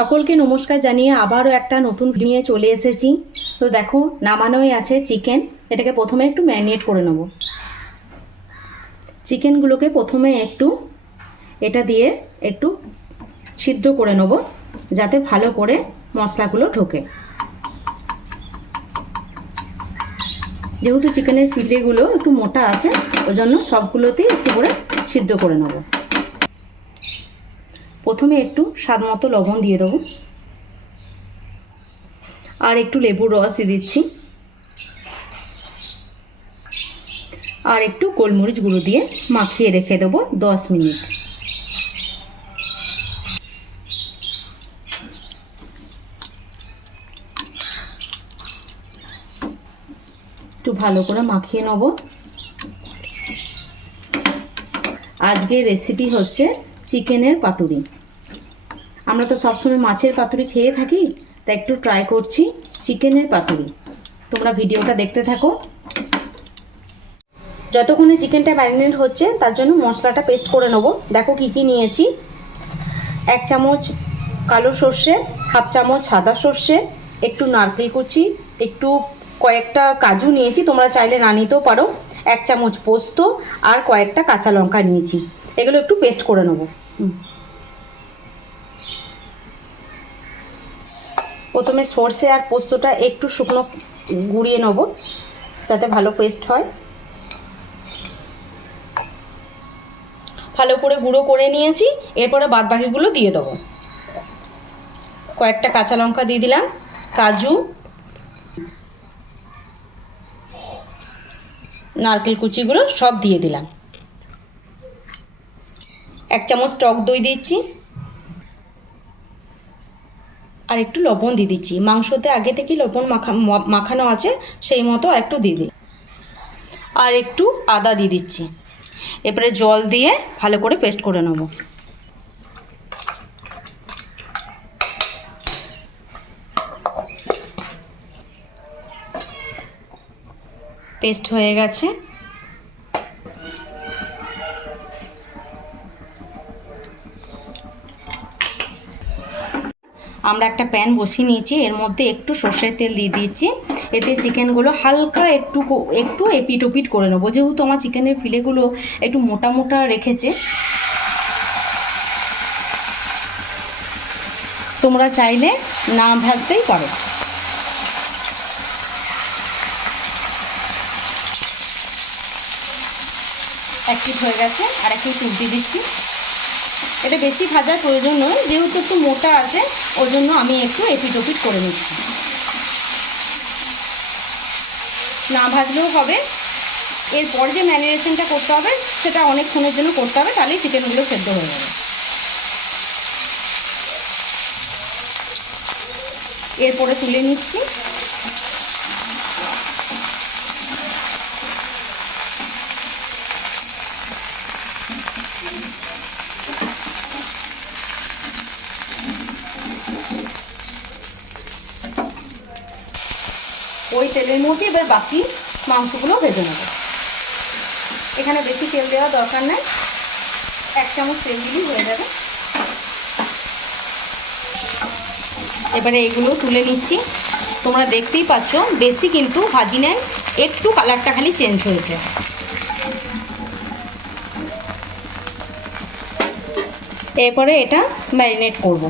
সকলকে নমস্কার জানিয়ে আবারও একটা নতুন ভিডিও নিয়ে চলে এসেছি। তো দেখো নামানোই আছে চিকেন। এটাকে প্রথমে একটু ম্যারিনেট করে নেব। চিকেনগুলোকে প্রথমে একটু এটা দিয়ে একটু সিদ্ধ করে নেব যাতে ভালো করে মশলাগুলো ঢোকে। যেহেতু চিকেনের ফিলেগুলো একটু মোটা আছে ওই জন্য সবগুলোতেই একটু করে সিদ্ধ করে নেব। প্রথমে একটু স্বাদ মতো লবণ দিয়ে দেবো আর একটু লেবুর রস দিয়ে দিচ্ছি আর একটু গোলমরিচ গুঁড়ো দিয়ে মাখিয়ে রেখে দেবো 10 মিনিট। একটু ভালো করে মাখিয়ে নেব। আজকের রেসিপি হচ্ছে চিকেনের পাতুরি। আমরা তো সবসময় মাছের পাতুরি খেয়ে থাকি, তাই একটু ট্রাই করছি চিকেনের পাতুরি। তোমরা ভিডিওটা দেখতে থাকো। যতক্ষণে চিকেনটা ম্যারিনেট হচ্ছে তার জন্য মশলাটা পেস্ট করে নেব। দেখো কি কি নিয়েছি। 1 চামচ কালো সর্ষে, হাফ চামচ সাদা সর্ষে, একটু নারকেল কুচি, একটু কয়েকটা কাজু নিয়েছি, তোমরা চাইলে না নিতেও পারো, 1 চামচ পোস্ত আর কয়েকটা কাঁচা লঙ্কা নিয়েছি। এগুলো একটু পেস্ট করে নেব। প্রথমে সর্ষে আর পোস্তটা একটু শুকনো গুঁড়িয়ে নেব যাতে ভালো পেস্ট হয়। ভালো করে গুঁড়ো করে নিয়েছি। এরপরে বাদবাকিগুলো দিয়ে দেবো। কয়েকটা কাঁচা লঙ্কা দিয়ে দিলাম, কাজু, নারকেল কুচিগুলো সব দিয়ে দিলাম। 1 চামচ টক দই দিচ্ছি আর একটু লবণ দিয়ে দিচ্ছি। মাংসতে আগে থেকে লবণ মাখানো আছে, সেই মতো আর একটু দিয়ে দিলাম আর একটু আদা দিয়ে দিচ্ছি। এরপরে জল দিয়ে ভালো করে পেস্ট করে নেব। পেস্ট হয়ে গেছে। আমরা একটা প্যান বসিয়ে নিয়েছি, এর মধ্যে একটু সর্ষের তেল দিয়ে দিচ্ছি। এতে চিকেনগুলো হালকা একটু এপিট ওপিট করে নেবো। যেহেতু আমার চিকেনের ফিলেগুলো একটু মোটা মোটা রেখেছে, তোমরা চাইলে না ভাজতেই পারো। এক পিঠ হয়ে গেছে আর একটু উল্টে দিচ্ছি। এটা বেশি ভাজার প্রয়োজন নয়, যেহেতু একটু মোটা আছে ওর জন্য আমি একটু এপিট ওপিট করে নিচ্ছি। না ভাজলেও হবে। এরপর যে ম্যারিনেশনটা করতে হবে সেটা অনেকক্ষণের জন্য করতে হবে, তাহলেই চিকেনগুলো সেদ্ধ হয়ে যাবে। এরপরে তুলে নিচ্ছি। ওই তেলের মধ্যে এবার বাকি মাংসগুলো ভেজে নেব। এখানে বেশি তেল দেওয়ার দরকার নেই, 1 চামচ তেল দিলেই হয়ে যাবে। এবারে এগুলো তুলে নিচ্ছি। তোমরা দেখতেই পাচ্ছ বেশি কিন্তু ভাজি নেই, একটু কালারটা খালি চেঞ্জ হয়েছে। এরপরে এটা ম্যারিনেট করব।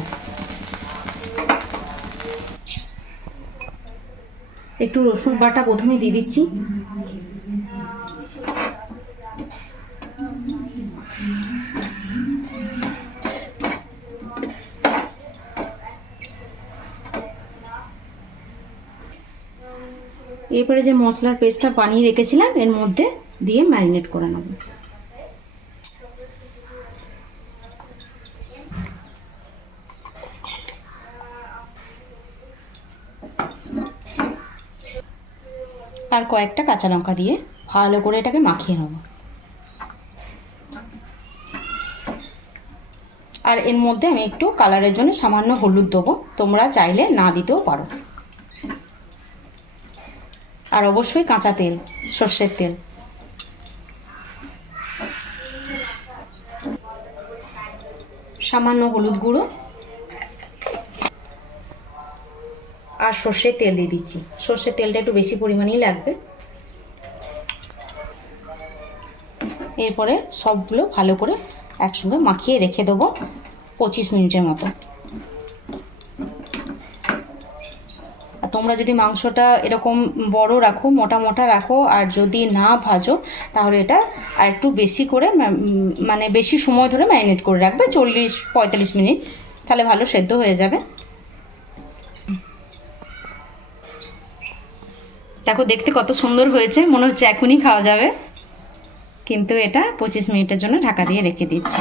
একটু রসুন বাটা প্রথমে দিয়ে দিচ্ছি। এরপরে যে মশলার পেস্টটা বানিয়ে রেখেছিলাম এর মধ্যে দিয়ে ম্যারিনেট করে নেব। আর কয়েকটা কাঁচা লঙ্কা দিয়ে ভালো করে এটাকে মাখিয়ে নেব। আর এর মধ্যে আমি একটু কালারের জন্য সামান্য হলুদ দেবো, তোমরা চাইলে না দিতেও পারো। আর অবশ্যই কাঁচা তেল, সর্ষের তেল। সামান্য হলুদ গুঁড়ো, আর সর্ষের তেল দিয়ে দিচ্ছি। সর্ষের তেলটা একটু বেশি পরিমাণেই লাগবে। এরপরে সবগুলো ভালো করে একসঙ্গে মাখিয়ে রেখে দেবো 25 মিনিটের মতো। আর তোমরা যদি মাংসটা এরকম বড় রাখো, মোটা মোটা রাখো, আর যদি না ভাজো, তাহলে এটা আর একটু বেশি করে মানে বেশি সময় ধরে ম্যারিনেট করে রাখবে, 40-45 মিনিট, তাহলে ভালো সেদ্ধ হয়ে যাবে। দেখো দেখতে কত সুন্দর হয়েছে, মনে হচ্ছে এখনই খাওয়া যাবে, কিন্তু এটা 25 মিনিটের জন্য ঢাকা দিয়ে রেখে দিচ্ছি।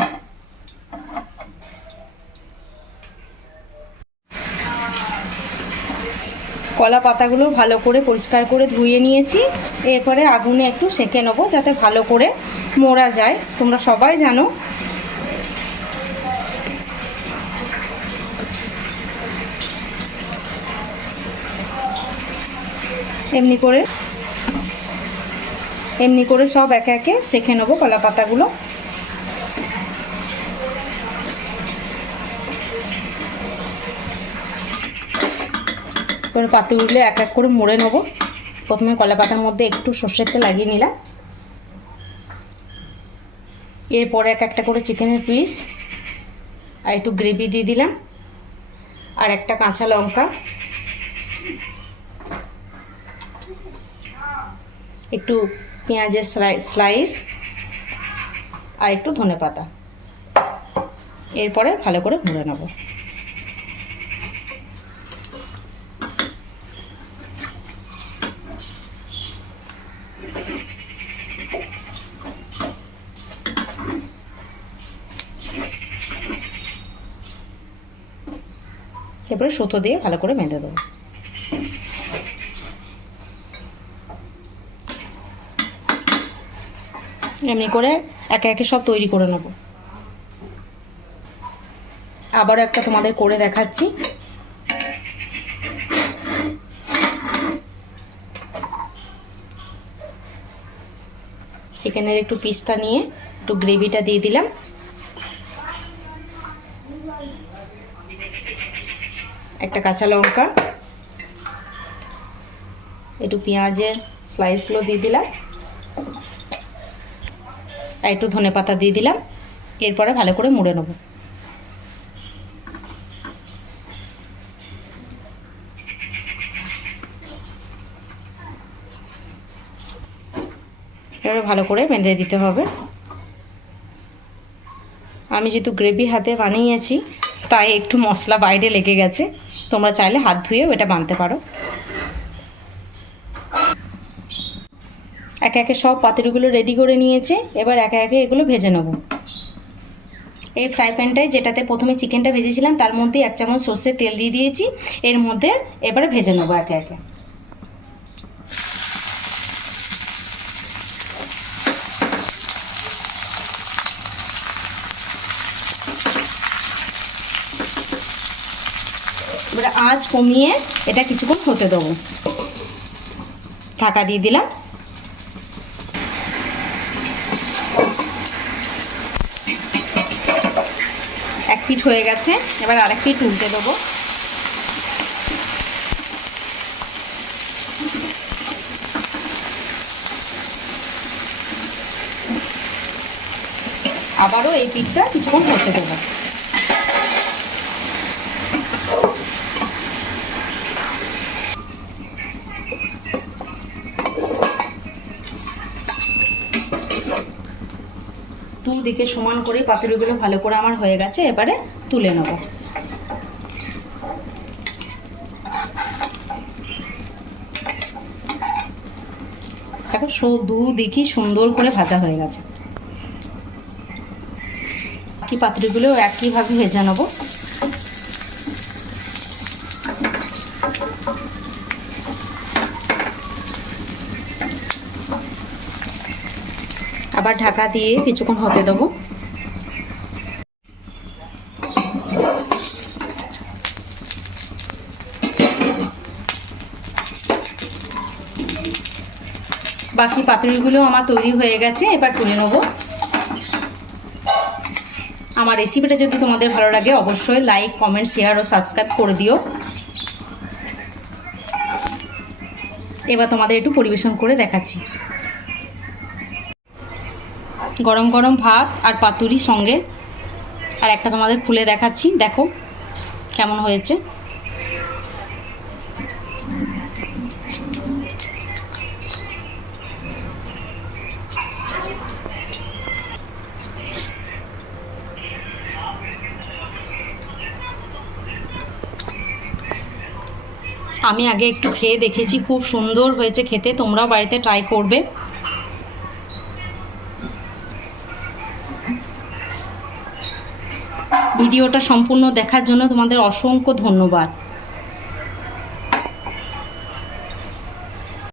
কলা পাতাগুলো ভালো করে পরিষ্কার করে ধুয়ে নিয়েছি। এরপরে আগুনে একটু সেঁকে নেবো যাতে ভালো করে মোড়া যায়। তোমরা সবাই জানো এমনি করে সব একে একে সেঁকে নেবো কলা পাতাগুলো। এবার পাতুরিগুলো এক এক করে মুড়ে নেব। প্রথমে কলা পাতার মধ্যে একটু সর্ষের তেল লাগিয়ে নিলাম। এরপরে এক একটা করে চিকেনের পিস আর একটু গ্রেভি দিয়ে দিলাম, আর একটা কাঁচা লঙ্কা, একটু পেঁয়াজের স্লাইস আর একটু ধনেপাতা। এরপরে ভালো করে মুড়ে নেব। এরপরে সুতো দিয়ে ভালো করে বেঁধে দেবো। এমনি করে একে একে সব তৈরি করে নেব। আবারও একটা তোমাদের করে দেখাচ্ছি। চিকেনের একটু পিসটা নিয়ে একটু গ্রেভিটা দিয়ে দিলাম, একটা কাঁচা লঙ্কা, একটু পেঁয়াজের স্লাইসগুলো দিয়ে দিলাম, আর একটু ধনেপাতা দিয়ে দিলাম। এরপরে ভালো করে মুড়ে নেব। এবারে ভালো করে বেঁধে দিতে হবে। আমি যেহেতু গ্রেভি হাতে বানিয়েছি তাই একটু মশলা বাইরে লেগে গেছে, তোমরা চাইলে হাত ধুয়েও এটা বানতে পারো। একে একে সব পাতুরিগুলো রেডি করে নিয়েছে। এবার একে একে এগুলো ভেজে নেব। এই ফ্রাই প্যানটায় যেটাতে প্রথমে চিকেনটা ভেজেছিলাম তার মধ্যে 1 চামচ সর্ষের তেল দিয়ে দিয়েছি। এর মধ্যে এবারে ভেজে নেবো একে একে। এবারে আঁচ কমিয়ে এটা কিছুক্ষণ হতে দেবো। ঢাকা দিয়ে দিলাম। এক পিঠ হয়ে গেছে, এবার আরেক পিঠ উল্টে দেবো। আবারও এই পিঠটা কিছুক্ষণ হতে দেবো। দুদিকে সমান করে পাতুরিগুলো ভালো করে আমার হয়ে গেছে। এবারে তুলে নেব। দেখো দুদিকই সুন্দর করে ভাজা হয়ে গেছে। বাকি পাতুরিগুলো একইভাবে ভেজে নেব। আবার ঢাকা দিয়ে কিছুক্ষণ হতে দেবো। বাকি পাতুরিগুলো আমার তৈরি হয়ে গেছে, এবার তুলে নেব। আমার রেসিপিটা যদি তোমাদের ভালো লাগে অবশ্যই লাইক, কমেন্ট, শেয়ার ও সাবস্ক্রাইব করে দিও। এবার তোমাদের একটু পরিবেশন করে দেখাচ্ছি। গরম গরম ভাত আর পাতুরি সঙ্গে, আর একটা তোমাদের খুলে দেখাচ্ছি, দেখো কেমন হয়েছে। আমি আগে একটু খেয়ে দেখেছি, খুব সুন্দর হয়েছে খেতে, তোমরাও বাড়িতে ট্রাই করবে। ভিডিওটা সম্পূর্ণ দেখার জন্য তোমাদের অসংখ্য ধন্যবাদ।